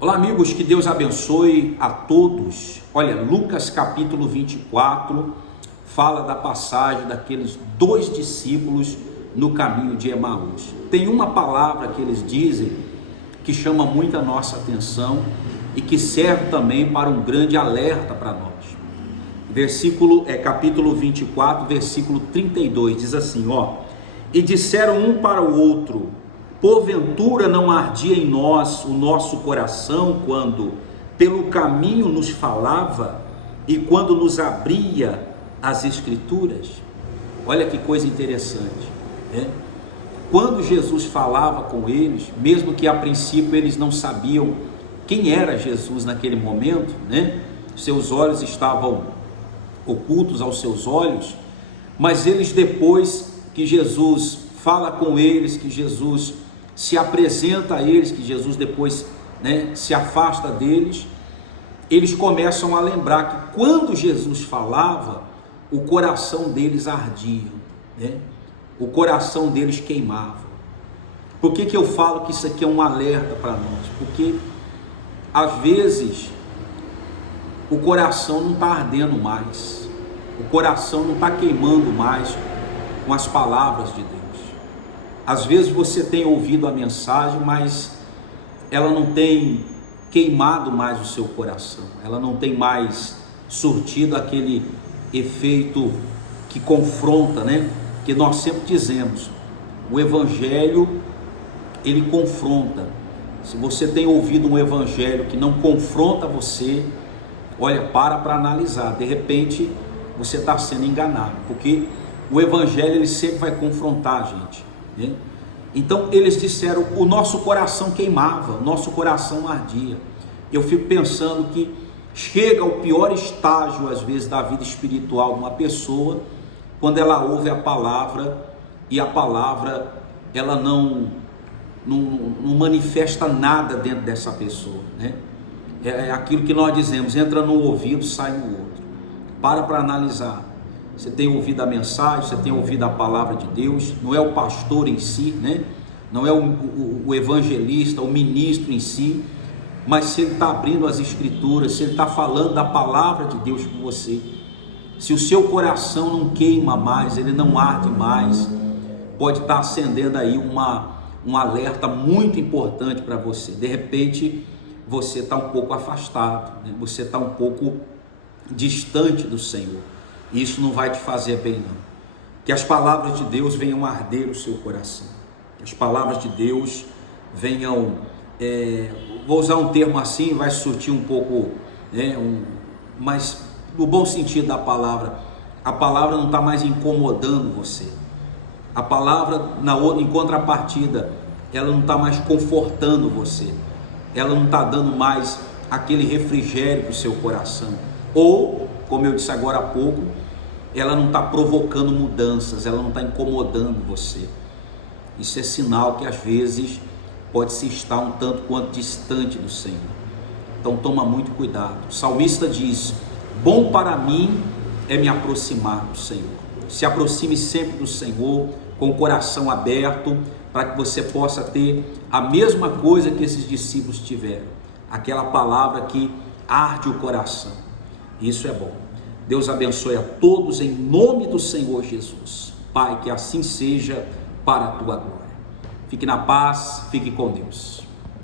Olá amigos, que Deus abençoe a todos. Olha, Lucas capítulo 24 fala da passagem daqueles dois discípulos no caminho de Emaús. Tem uma palavra que eles dizem que chama muito a nossa atenção e que serve também para um grande alerta para nós. Capítulo 24, versículo 32, diz assim, e disseram um para o outro: porventura não ardia em nós o nosso coração quando pelo caminho nos falava e quando nos abria as escrituras? Olha que coisa interessante, né? Quando Jesus falava com eles, mesmo que a princípio eles não sabiam quem era Jesus naquele momento, né? Seus olhos estavam ocultos aos seus olhos, mas eles, depois que Jesus fala com eles, que Jesus se apresenta a eles, que Jesus depois, se afasta deles, eles começam a lembrar que quando Jesus falava, o coração deles ardia, o coração deles queimava. Por que eu falo que isso aqui é um alerta para nós? Porque às vezes o coração não está ardendo mais, o coração não está queimando mais com as palavras de Deus. Às vezes você tem ouvido a mensagem, mas ela não tem queimado mais o seu coração, ela não tem mais surtido aquele efeito que confronta, que nós sempre dizemos, o evangelho ele confronta. Se você tem ouvido um evangelho que não confronta você, olha, para analisar, de repente você está sendo enganado, porque o evangelho ele sempre vai confrontar a gente, Então eles disseram, o nosso coração queimava, o nosso coração ardia. Eu fico pensando que chega ao pior estágio às vezes da vida espiritual de uma pessoa, quando ela ouve a palavra e a palavra ela não manifesta nada dentro dessa pessoa, É aquilo que nós dizemos, entra no ouvido, sai no outro. Para analisar. Você tem ouvido a mensagem, você tem ouvido a palavra de Deus, não é o pastor em si, não é o evangelista, o ministro em si, mas se ele está abrindo as escrituras, se ele está falando da palavra de Deus com você, se o seu coração não queima mais, ele não arde mais, pode estar acendendo aí um alerta muito importante para você. De repente você está um pouco afastado, você está um pouco distante do Senhor. Isso não vai te fazer bem, não. Que as palavras de Deus venham arder o seu coração, que as palavras de Deus venham, vou usar um termo assim, vai surtir um pouco, mas no bom sentido da palavra, a palavra não está mais incomodando você, a palavra em contrapartida, ela não está mais confortando você, ela não está dando mais aquele refrigério para o seu coração, ou, como eu disse agora há pouco, ela não está provocando mudanças, ela não está incomodando você. Isso é sinal que às vezes pode se estar um tanto quanto distante do Senhor. Então toma muito cuidado. O salmista diz, bom para mim é me aproximar do Senhor. Se aproxime sempre do Senhor, com o coração aberto, para que você possa ter a mesma coisa que esses discípulos tiveram, aquela palavra que arde o coração. Isso é bom. Deus abençoe a todos em nome do Senhor Jesus. Pai, que assim seja para a tua glória. Fique na paz, fique com Deus.